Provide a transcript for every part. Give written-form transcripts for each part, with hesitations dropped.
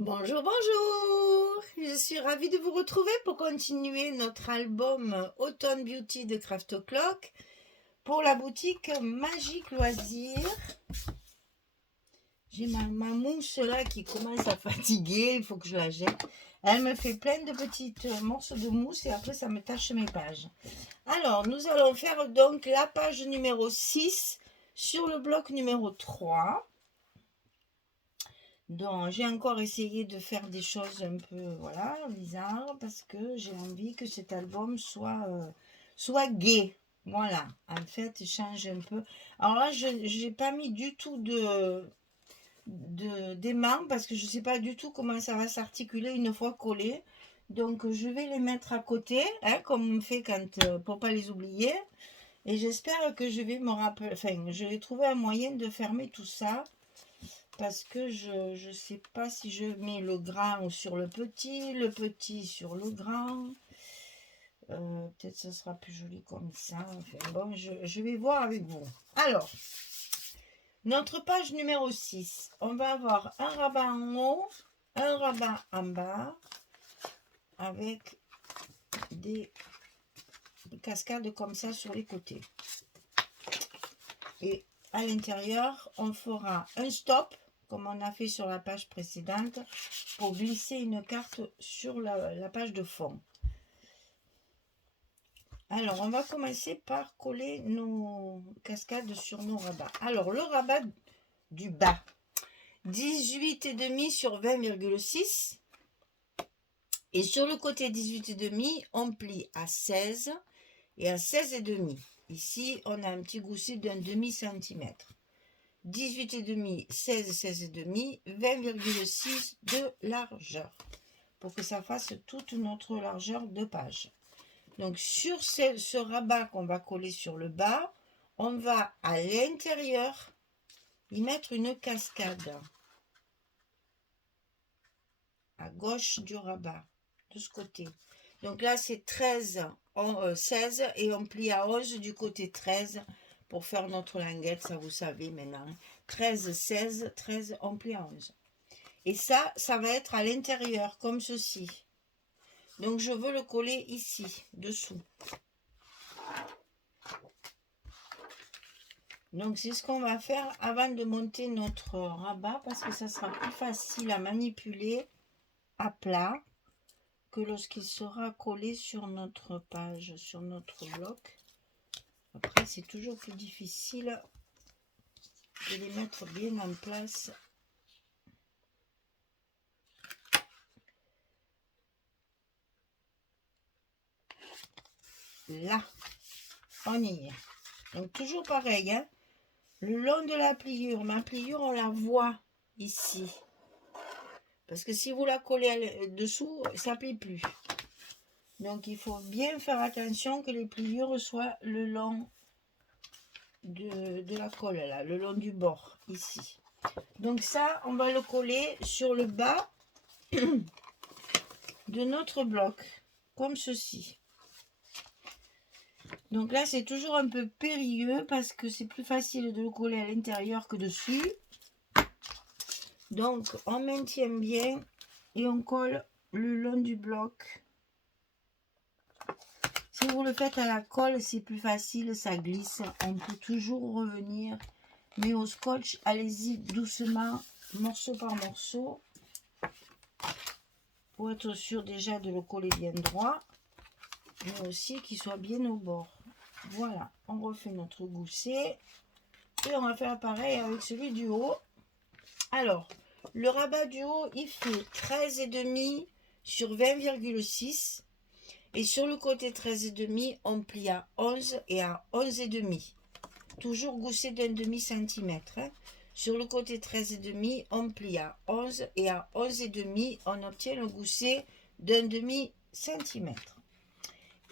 Bonjour, bonjour! Je suis ravie de vous retrouver pour continuer notre album Autumn Beauty de Craft O'Clock pour la boutique Magique Loisirs. J'ai ma mousse là qui commence à fatiguer, il faut que je la jette. Elle me fait plein de petites morceaux de mousse et après ça me tache mes pages. Alors, nous allons faire donc la page numéro 6 sur le bloc numéro 3. Donc, j'ai encore essayé de faire des choses un peu, voilà, bizarres, parce que j'ai envie que cet album soit gai. Voilà, en fait, il change un peu. Alors là, je n'ai pas mis du tout d'aimant, parce que je ne sais pas du tout comment ça va s'articuler une fois collé. Donc, je vais les mettre à côté, hein, comme on fait pour ne pas les oublier. Et j'espère que je vais me rappeler, enfin, je vais trouver un moyen de fermer tout ça parce que je ne sais pas si je mets le grand sur le petit sur le grand. Peut-être ça sera plus joli comme ça. Enfin, bon, je vais voir avec vous. Alors, notre page numéro 6, on va avoir un rabat en haut, un rabat en bas, avec des cascades comme ça sur les côtés. Et à l'intérieur, on fera un stop comme on a fait sur la page précédente, pour glisser une carte sur la page de fond. Alors, on va commencer par coller nos cascades sur nos rabats. Alors, le rabat du bas, 18,5 sur 20,6. Et sur le côté 18,5, on plie à 16 et à 16,5. Ici, on a un petit gousset d'un demi-centimètre. 18,5, 16, 16,5, 20,6 de largeur pour que ça fasse toute notre largeur de page. Donc sur ce rabat qu'on va coller sur le bas, on va à l'intérieur y mettre une cascade à gauche du rabat, de ce côté. Donc là c'est 13, 16 et on plie à 11 du côté 13 pour faire notre languette, ça vous savez maintenant. 13, 16, 13, on plie à 11. Et ça va être à l'intérieur, comme ceci. Donc je veux le coller ici, dessous. Donc c'est ce qu'on va faire avant de monter notre rabat, parce que ça sera plus facile à manipuler à plat que lorsqu'il sera collé sur notre page, sur notre bloc. Après c'est toujours plus difficile de les mettre bien en place. Là, on y est. Donc toujours pareil, hein, le long de la pliure, ma pliure on la voit ici. Parce que si vous la collez dessous, ça ne plie plus. Donc il faut bien faire attention que les pliures soient le long de la colle, là, le long du bord, ici. Donc ça, on va le coller sur le bas de notre bloc, comme ceci. Donc là, c'est toujours un peu périlleux parce que c'est plus facile de le coller à l'intérieur que dessus. Donc on maintient bien et on colle le long du bloc. Si vous le faites à la colle, c'est plus facile, ça glisse. On peut toujours revenir. Mais au scotch, allez-y doucement, morceau par morceau. Pour être sûr déjà de le coller bien droit. Mais aussi qu'il soit bien au bord. Voilà, on refait notre gousset. Et on va faire pareil avec celui du haut. Alors, le rabat du haut, il fait 13,5 sur 20,6. Et sur le côté 13,5, on plie à 11 et à 11,5. Toujours gousset d'un demi-centimètre. Hein. Sur le côté 13,5, on plie à 11 et à 11,5, on obtient le gousset d'un demi-centimètre.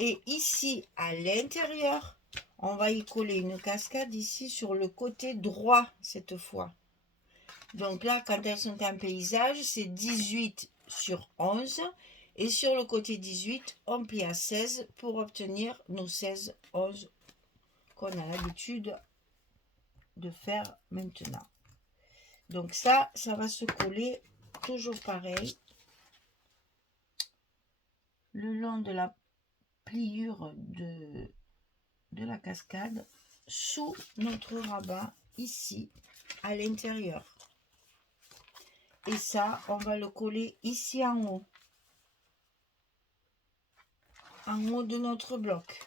Et ici, à l'intérieur, on va y coller une cascade ici sur le côté droit cette fois. Donc là, quand elles sont en paysage, c'est 18 sur 11. Et sur le côté 18, on plie à 16 pour obtenir nos 16, 11 qu'on a l'habitude de faire maintenant. Donc ça va se coller toujours pareil, le long de la pliure de la cascade, sous notre rabat, ici, à l'intérieur. Et ça, on va le coller ici en haut de notre bloc.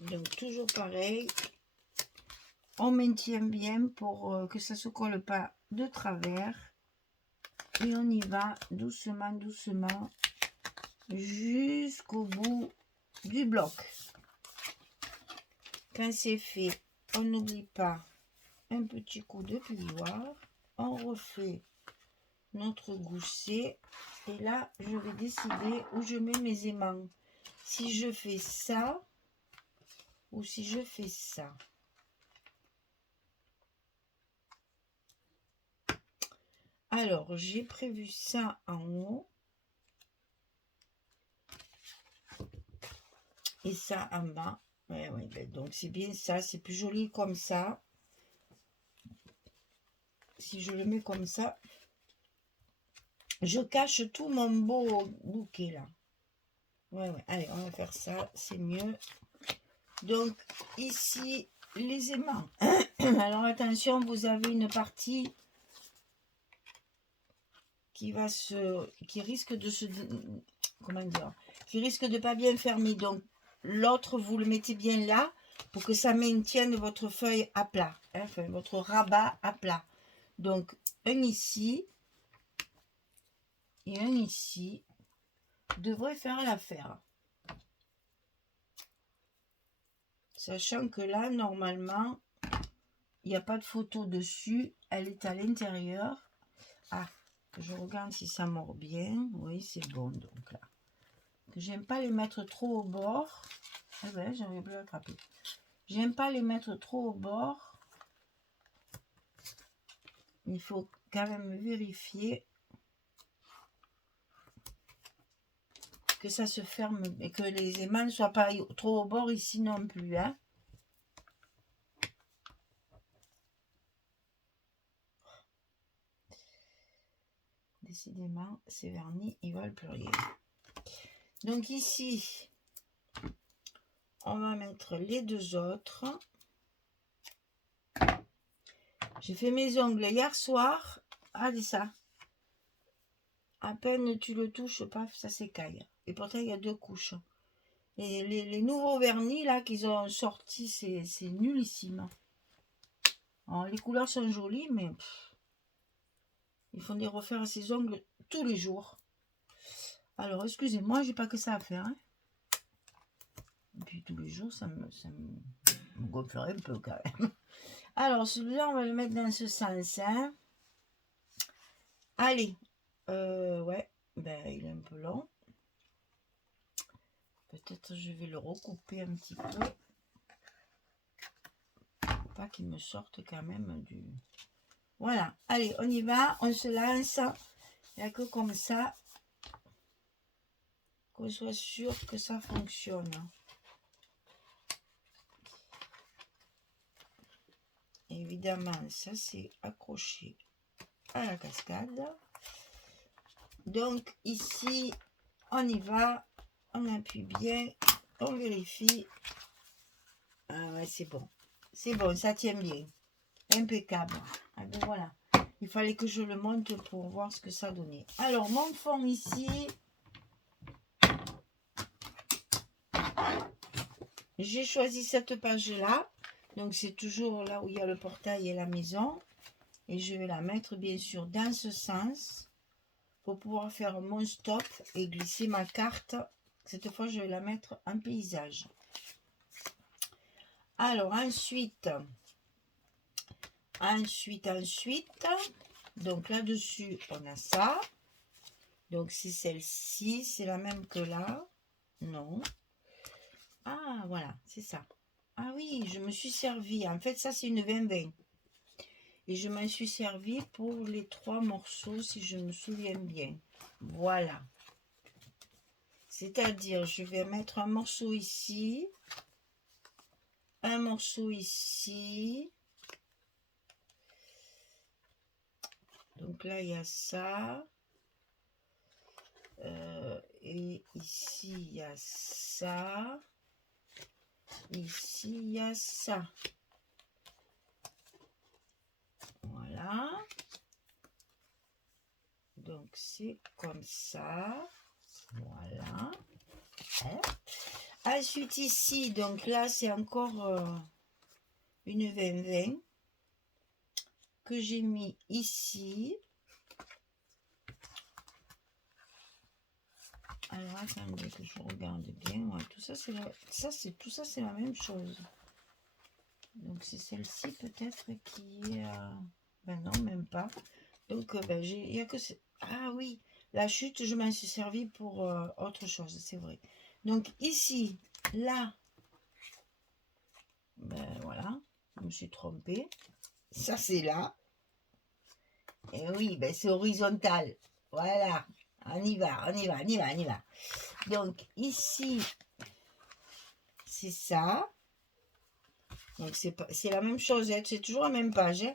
Donc toujours pareil, on maintient bien pour que ça ne se colle pas de travers. Et on y va doucement, doucement, jusqu'au bout du bloc. Quand c'est fait, on n'oublie pas un petit coup de plioir. On refait notre gousset. Et là, je vais décider où je mets mes aimants. Si je fais ça ou si je fais ça. Alors, j'ai prévu ça en haut. Et ça en bas. Ouais, ben donc c'est bien ça. C'est plus joli comme ça. Si je le mets comme ça, je cache tout mon beau bouquet là. Ouais, allez, on va faire ça. C'est mieux. Donc, ici, les aimants. Alors, attention, vous avez une partie qui risque de se, comment dire, qui risque de pas bien fermer. Donc, l'autre, vous le mettez bien là pour que ça maintienne votre feuille à plat, hein, enfin, votre rabat à plat. Donc, un ici et un ici devrait faire l'affaire. Sachant que là, normalement, il n'y a pas de photo dessus. Elle est à l'intérieur. Ah, je regarde si ça mord bien. Oui, c'est bon. Donc là, que j'aime pas les mettre trop au bord. Eh ben, j'avais plus attrapé. J'aime pas les mettre trop au bord. Il faut quand même vérifier que ça se ferme et que les aimants ne soient pas trop au bord ici non plus. Hein. Décidément, ces vernis, ils veulent plus rien. Donc ici, on va mettre les deux autres. J'ai fait mes ongles hier soir. Regardez ça. À peine tu le touches, paf, ça s'écaille. Et pourtant, il y a deux couches. Et les nouveaux vernis là qu'ils ont sortis, c'est nullissime. Alors, les couleurs sont jolies, mais il faut les refaire à ses ongles tous les jours. Alors, excusez-moi, j'ai pas que ça à faire. Hein. Et puis tous les jours, ça me gonflerait un peu quand même. Alors, celui-là, on va le mettre dans ce sens. Hein. Allez. Ouais, ben il est un peu long. Peut-être je vais le recouper un petit peu. Pas qu'il me sorte quand même du... Voilà, allez, on y va, on se lance. Il n'y a que comme ça qu'on soit sûr que ça fonctionne. Évidemment, ça c'est accroché à la cascade. Donc ici, on y va, on appuie bien, on vérifie. Ah ouais, c'est bon. C'est bon, ça tient bien. Impeccable. Ah ben voilà. Il fallait que je le monte pour voir ce que ça donnait. Alors, mon fond ici. J'ai choisi cette page-là. Donc, c'est toujours là où il y a le portail et la maison. Et je vais la mettre, bien sûr, dans ce sens. Pour pouvoir faire mon stop et glisser ma carte. Cette fois, je vais la mettre en paysage. Alors, ensuite... donc là-dessus, on a ça. Donc, c'est celle-ci. C'est la même que là. Non. Ah, voilà, c'est ça. Ah oui, je me suis servi. En fait, ça, c'est une 20-20. Et je m'en suis servi pour les 3 morceaux, si je me souviens bien. Voilà. C'est-à-dire, je vais mettre un morceau ici. un morceau ici. Donc là, il y a ça. Et ici, il y a ça. Ici, il y a ça. Voilà. Donc, c'est comme ça. Voilà. Ensuite, ici, donc là, c'est encore une 20-20 que j'ai mis ici. Alors, attendez que je regarde bien. Ouais, tout ça, c'est la même chose. Donc, c'est celle-ci peut-être qui est... Ben non, même pas. Donc, il n'y a que... Ah oui, la chute, je m'en suis servi pour autre chose, c'est vrai. Donc, ici, là, ben voilà, je me suis trompée. Ça, c'est là. Et oui, ben c'est horizontal. Voilà, on y va. Donc, ici, c'est ça. Donc, c'est la même chose, hein. C'est toujours la même page. Hein.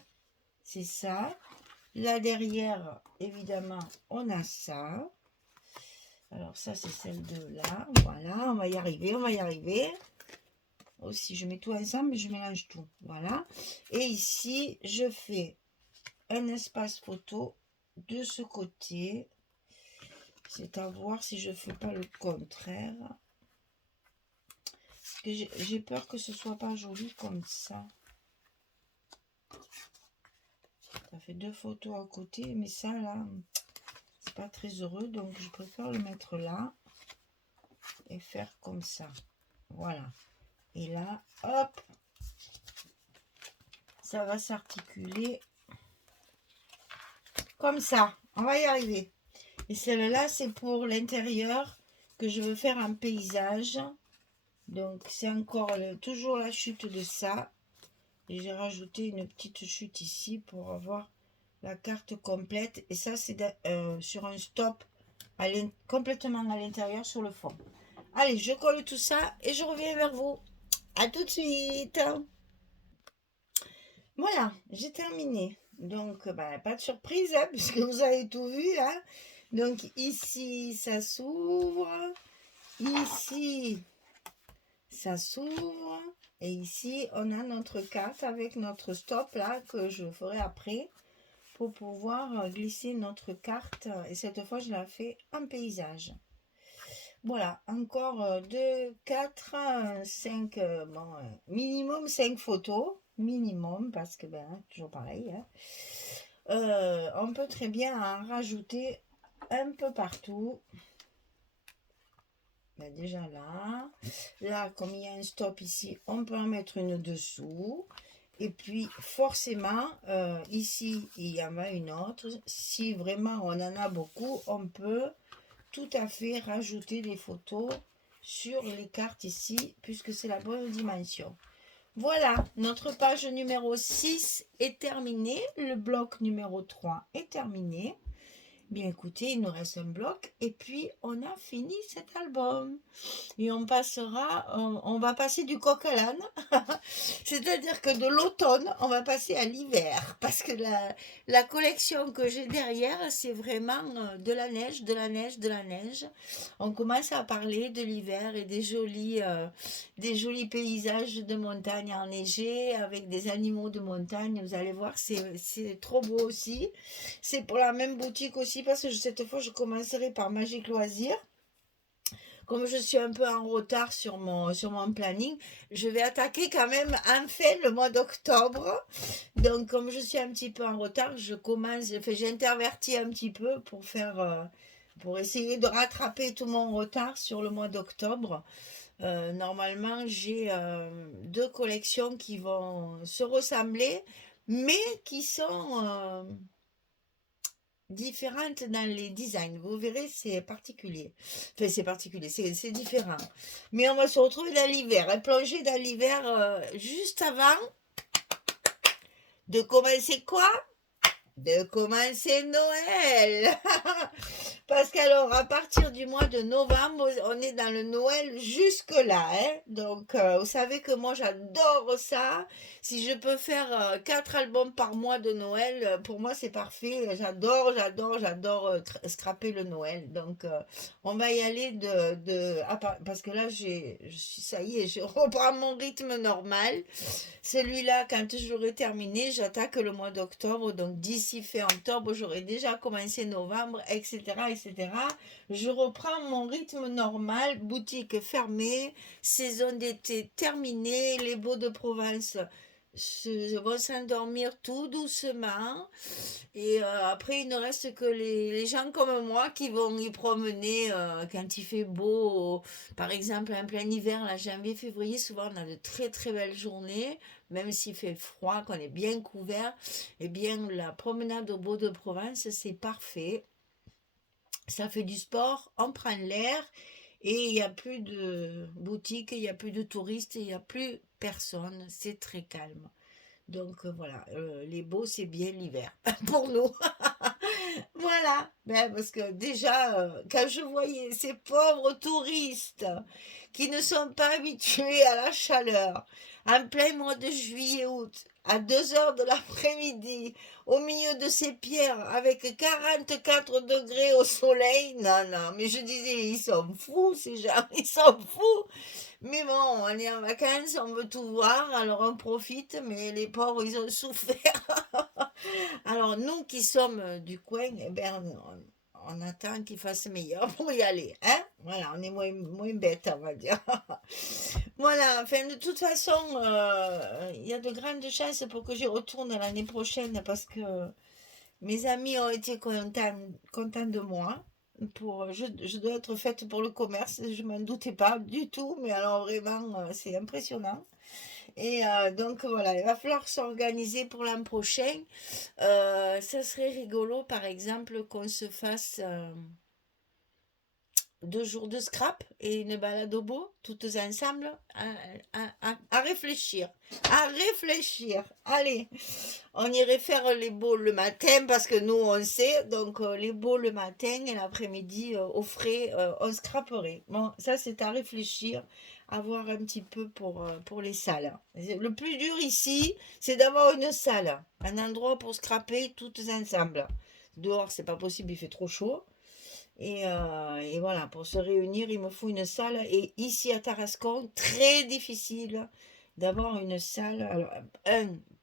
C'est ça. Là, derrière, évidemment, on a ça. Alors, ça, c'est celle de là. Voilà, on va y arriver. Aussi, je mets tout ensemble, mais je mélange tout. Voilà. Et ici, je fais un espace photo de ce côté. C'est à voir si je ne fais pas le contraire. Parce que j'ai peur que ce soit pas joli comme ça. Ça fait 2 photos à côté, mais ça là, c'est pas très heureux. Donc je préfère le mettre là et faire comme ça. Voilà. Et là, hop, ça va s'articuler comme ça. On va y arriver. Et celle-là, c'est pour l'intérieur que je veux faire un paysage. Donc, c'est encore toujours la chute de ça. Et j'ai rajouté une petite chute ici pour avoir la carte complète. Et ça, c'est sur un stop complètement à l'intérieur sur le fond. Allez, je colle tout ça et je reviens vers vous. À tout de suite. Voilà, j'ai terminé. Donc, pas de surprise, hein, puisque vous avez tout vu. Hein. Donc, ici, ça s'ouvre. Ici, ça s'ouvre. Et ici, on a notre carte avec notre stop là que je ferai après pour pouvoir glisser notre carte. Et cette fois, je la fais en paysage. Voilà, encore 2, 4, 5, minimum 5 photos. Minimum, parce que toujours pareil. Hein. On peut très bien en rajouter un peu partout. Déjà là, comme il y a un stop ici, on peut en mettre une dessous. Et puis, forcément, ici, il y en a une autre. Si vraiment on en a beaucoup, on peut tout à fait rajouter des photos sur les cartes ici, puisque c'est la bonne dimension. Voilà, notre page numéro 6 est terminée. Le bloc numéro 3 est terminé. Bien écoutez, il nous reste un bloc et puis on a fini cet album. Et on va passer du coq à l'âne. C'est-à-dire que de l'automne, on va passer à l'hiver. Parce que la collection que j'ai derrière, c'est vraiment de la neige, de la neige, de la neige. On commence à parler de l'hiver et des jolis paysages de montagne enneigés avec des animaux de montagne. Vous allez voir, c'est trop beau aussi. C'est pour la même boutique aussi parce que cette fois, je commencerai par Magique Loisirs. Comme je suis un peu en retard sur mon planning, je vais attaquer quand même enfin le mois d'octobre. Donc, comme je suis un petit peu en retard, j'intervertis un petit peu pour essayer de rattraper tout mon retard sur le mois d'octobre. Normalement, j'ai 2 collections qui vont se ressembler, mais qui sont différentes dans les designs. Vous verrez, c'est particulier. Enfin, c'est particulier, c'est différent. Mais on va se retrouver dans l'hiver, plongé dans l'hiver juste avant de commencer quoi? de commencer Noël. Parce qu'alors, à partir du mois de novembre, on est dans le Noël jusque-là, hein. Donc, vous savez que moi, j'adore ça. Si je peux faire 4 albums par mois de Noël, pour moi, c'est parfait. J'adore scraper le Noël. Donc, on va y aller parce que là, ça y est, je reprends mon rythme normal. Celui-là, quand je l'aurai terminé, j'attaque le mois d'octobre. Donc d'ici fin octobre, j'aurai déjà commencé novembre, etc., etc. Je reprends mon rythme normal, boutique fermée, saison d'été terminée, les beaux de Provence vont s'endormir tout doucement. Et après, il ne reste que les gens comme moi qui vont y promener quand il fait beau. Par exemple, en plein hiver, là, janvier, février, souvent on a de très très belles journées, même s'il fait froid, qu'on est bien couvert. Eh bien, la promenade au Beau de Provence, c'est parfait. Ça fait du sport, on prend l'air et il n'y a plus de boutiques, il n'y a plus de touristes, il n'y a plus personne. C'est très calme. Donc voilà, les beaux, c'est bien l'hiver pour nous. Voilà, ben, parce que déjà, quand je voyais ces pauvres touristes qui ne sont pas habitués à la chaleur, en plein mois de juillet-août, à 2 heures de l'après-midi, au milieu de ces pierres, avec 44 degrés au soleil, non, non, mais je disais, ils sont fous, ces gens, ils sont fous. Mais bon, on est en vacances, on veut tout voir, alors on profite, mais les pauvres, ils ont souffert. Alors, nous qui sommes du coin, eh ben, on attend qu'il fasse meilleur pour y aller. Hein? Voilà, on est moins bête, on va dire. Voilà, enfin, de toute façon, il y a de grandes chances pour que j'y retourne l'année prochaine parce que mes amis ont été contents de moi. Je dois être faite pour le commerce, je m'en doutais pas du tout, mais alors vraiment, c'est impressionnant. Et donc voilà, il va falloir s'organiser pour l'an prochain. Ça serait rigolo, par exemple, qu'on se fasse 2 jours de scrap et une balade au beau, toutes ensemble, à réfléchir. À réfléchir. Allez, on irait faire les beaux le matin parce que nous, on sait. Donc, les beaux le matin et l'après-midi, au frais, on scraperait. Bon, ça, c'est à réfléchir, à voir un petit peu pour les salles. Le plus dur ici, c'est d'avoir une salle, un endroit pour scraper toutes ensemble. Dehors, c'est pas possible, il fait trop chaud. Et voilà, pour se réunir, il me faut une salle. Et ici à Tarascon, très difficile d'avoir une salle. Alors,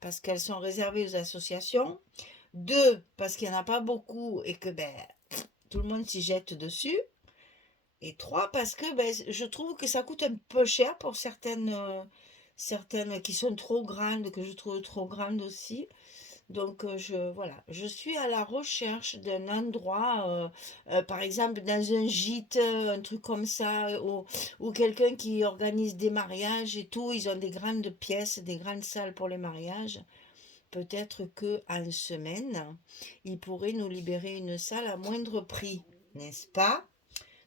parce qu'elles sont réservées aux associations. Deux, parce qu'il n'y en a pas beaucoup et que ben, tout le monde s'y jette dessus. Et trois, parce que ben, je trouve que ça coûte un peu cher pour certaines qui sont trop grandes, que je trouve trop grandes aussi. Donc, voilà, je suis à la recherche d'un endroit, par exemple dans un gîte, un truc comme ça, ou quelqu'un qui organise des mariages et tout. Ils ont des grandes pièces, des grandes salles pour les mariages. Peut-être que en semaine, ils pourraient nous libérer une salle à moindre prix, n'est-ce pas?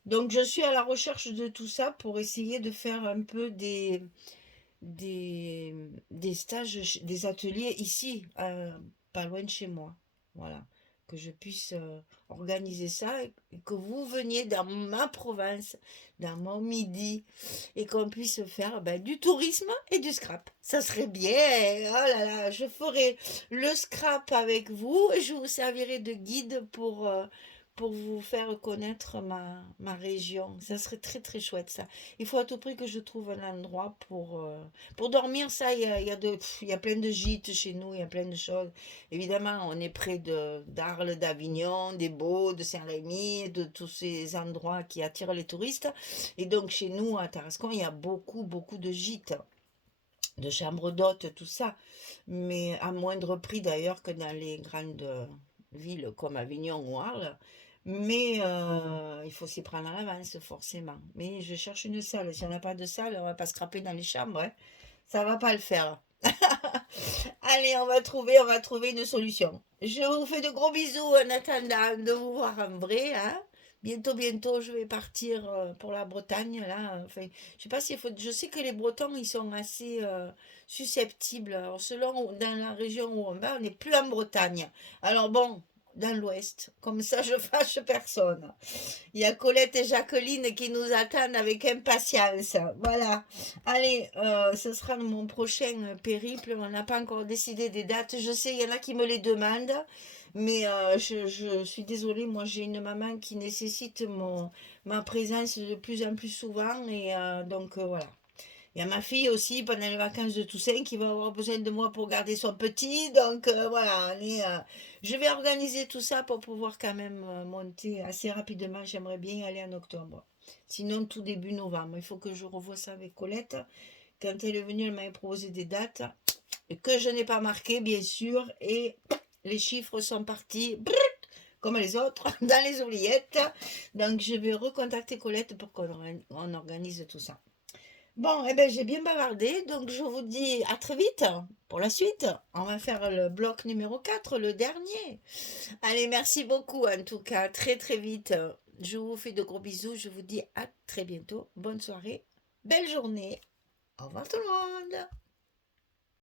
Donc, je suis à la recherche de tout ça pour essayer de faire un peu des, des stages, des ateliers ici, pas loin de chez moi. Voilà. Que je puisse organiser ça et que vous veniez dans ma province, dans mon midi, et qu'on puisse faire ben, du tourisme et du scrap. Ça serait bien. Oh là là, je ferai le scrap avec vous et je vous servirai de guide pour vous faire connaître ma région. Ça serait très très chouette ça. Il faut à tout prix que je trouve un endroit pour dormir. Ça, il y a plein de gîtes chez nous, il y a plein de choses. Évidemment, on est près d'Arles, d'Avignon, des Baux, de Saint-Rémy, de tous ces endroits qui attirent les touristes. Et donc, chez nous, à Tarascon, il y a beaucoup, beaucoup de gîtes, de chambres d'hôtes, tout ça. Mais à moindre prix d'ailleurs que dans les grandes villes comme Avignon ou Arles. Mais il faut s'y prendre à l'avance, forcément. Mais je cherche une salle. Si on n'a pas de salle, on va pas scraper dans les chambres, hein. Ça va pas le faire. Allez, on va trouver une solution. Je vous fais de gros bisous en attendant de vous voir en vrai, hein. Bientôt, je vais partir pour la Bretagne, là. Enfin, je sais pas s'il faut... Je sais que les Bretons, ils sont assez susceptibles. Alors, selon dans la région où on va, on n'est plus en Bretagne. Alors bon, dans l'Ouest. Comme ça, je fâche personne. Il y a Colette et Jacqueline qui nous attendent avec impatience. Voilà. Allez, ce sera mon prochain périple. On n'a pas encore décidé des dates. Je sais, il y en a qui me les demandent. Mais je suis désolée, moi j'ai une maman qui nécessite ma présence de plus en plus souvent. Et donc voilà. Il y a ma fille aussi pendant les vacances de Toussaint qui va avoir besoin de moi pour garder son petit. Donc voilà, je vais organiser tout ça pour pouvoir quand même monter assez rapidement. J'aimerais bien y aller en octobre. Sinon, tout début novembre. Il faut que je revoie ça avec Colette. Quand elle est venue, elle m'avait proposé des dates que je n'ai pas marquées, bien sûr. Et les chiffres sont partis comme les autres dans les oubliettes. Donc, je vais recontacter Colette pour qu'on organise tout ça. Bon, eh ben, j'ai bien bavardé, donc je vous dis à très vite pour la suite. On va faire le bloc numéro 4, le dernier. Allez, merci beaucoup en tout cas, très très vite. Je vous fais de gros bisous, je vous dis à très bientôt. Bonne soirée, belle journée. Au revoir tout le monde.